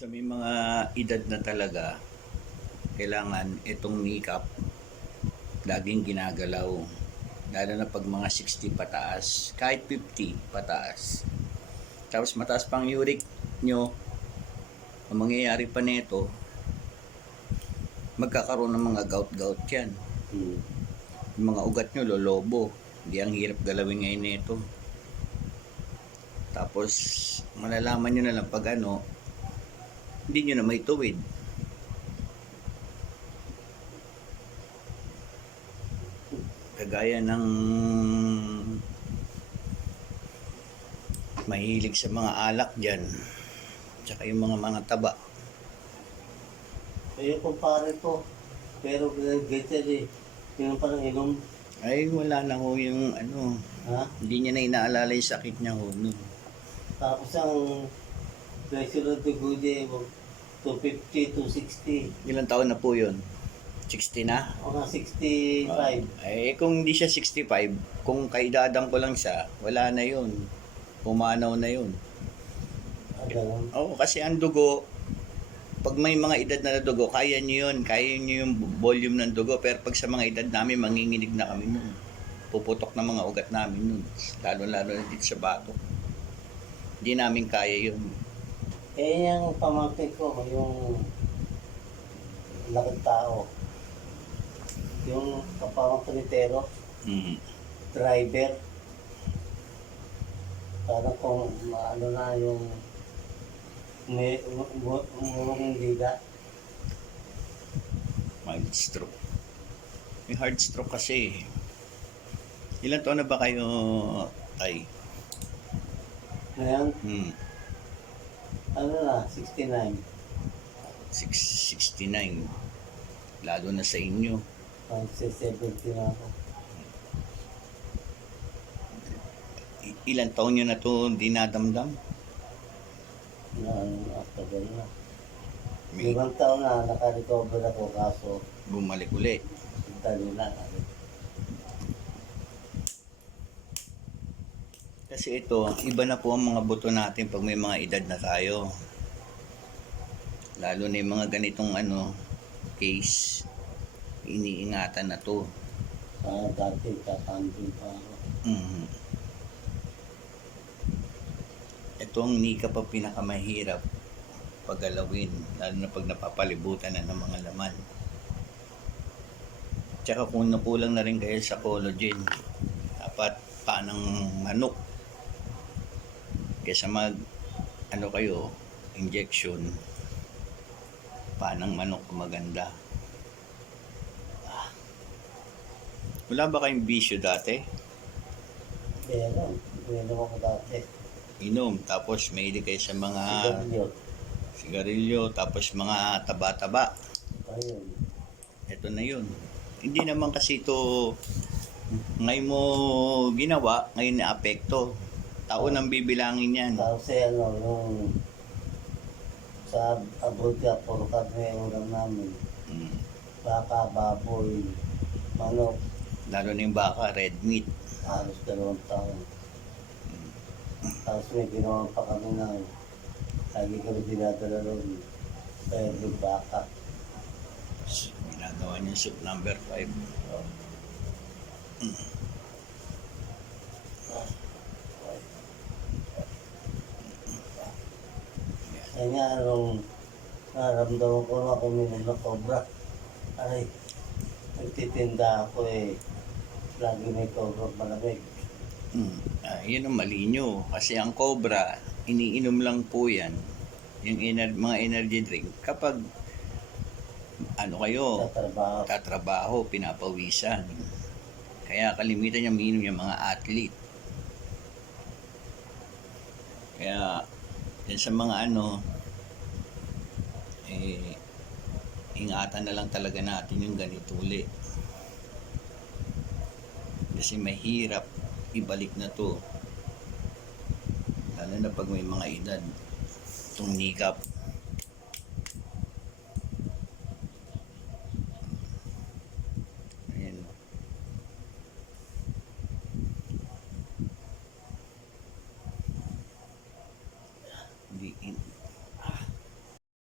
Sa may mga edad na talaga, kailangan itong makeup laging ginagalaw. Lalo na pag mga 60 pataas, kahit 50 pataas. Tapos mataas pang uric nyo, ang mangyayari pa nito, magkakaroon ng mga gout-gout yan. Hmm. Yung mga ugat nyo, lolobo. Hindi ang hirap galawin ngayon nito. Tapos, malalaman nyo na lang pag ano, hindi nyo na may tuwid. Kagaya ng mahilig sa mga alak dyan. Tsaka yung mga mga taba. Eh, kumpare ko. Pero better eh. Yung parang inom. Ay, wala na ho yung ano, Ha? hindi niya na inaalala yung sakit niya ho nun. Tapos ang pressure ng dugo niya, 250, 260. Ilang taon na po yun? 60 na? O nga 65. Eh, kung hindi siya 65, kung kaidadang ko lang siya, wala na yun. Pumanaw na yun. Ah, ganun. Oo, kasi ang dugo, pag may mga edad na dugo, kaya nyo yun. Kaya nyo yung volume ng dugo. Pero pag sa mga edad namin, manginginig na kami nun. Puputok na mga ugat namin nun. Lalo-lalo na dito sa batok. Hindi namin kaya yun. Eh, yung pamangkin ko, yung lakad tao. Yung kapamangkin ni Tero, Mm. driver. Parang kung ano na yung may umurong liga. Mild stroke. May hard stroke kasi. Ilan taon na ba kayo, Tay? Ngayon, Hmm. Ano na, 69. 669. Lalo na sa inyo. Magsi 70 na ako. I- Ilan taon nyo na to dinadamdam? Na, after na. May Limang taon na naka-recover ako kaso bumalik uli. dali na. Kasi ito, iba na po ang mga buto natin pag may mga edad na tayo. Lalo na yung mga ganitong ano, case, iniingatan na to. Ah, dati kakandil pa. Mhm. Ito ang nika pa pinakamahirap paggalawin, lalo na pag napapalibutan na ng mga laman. Tsaka kung nakulang na rin kayo sa collagen, dapat panang manok. Kesa mag, ano kayo, injection, panang manok maganda. Ah. Wala ba kayong bisyo dati? Pero, ininom ako dati. inom tapos mahilig kayo sa mga Sigarilyo. sigarilyo tapos mga taba-taba Ayun. ito na yun hindi naman kasi ito ngayon mo ginawa ngayon na apekto taon ang bibilangin yan eh, ano, yung sa abroad ka, puro karne yung ulam namin. Mm. Baka, baboy, manok, lalo na yung baka red meat halos dalawang taon. Tapos may ginawa pa kami na lagi kami dinadala doon. Kaya yung baka. ginagawa niya soup number 5 Oh. Kaya nga, nung naramdaman ko na kuminom ng cobra, ay, nagtitinda ako eh, lagi may cobra malamig. mm. ah, yun ang mali nyo kasi ang cobra iniinom lang po yan yung ener- mga energy drink kapag ano kayo Sa trabaho. tatrabaho, pinapawisan. Kaya kalimitan niya minum yung mga athlete. Kaya, yan sa mga ano, eh, ingatan na lang talaga natin yung ganito uli. Kasi mahirap ibalik na to. Lalo na pag may mga edad. Itong nikap.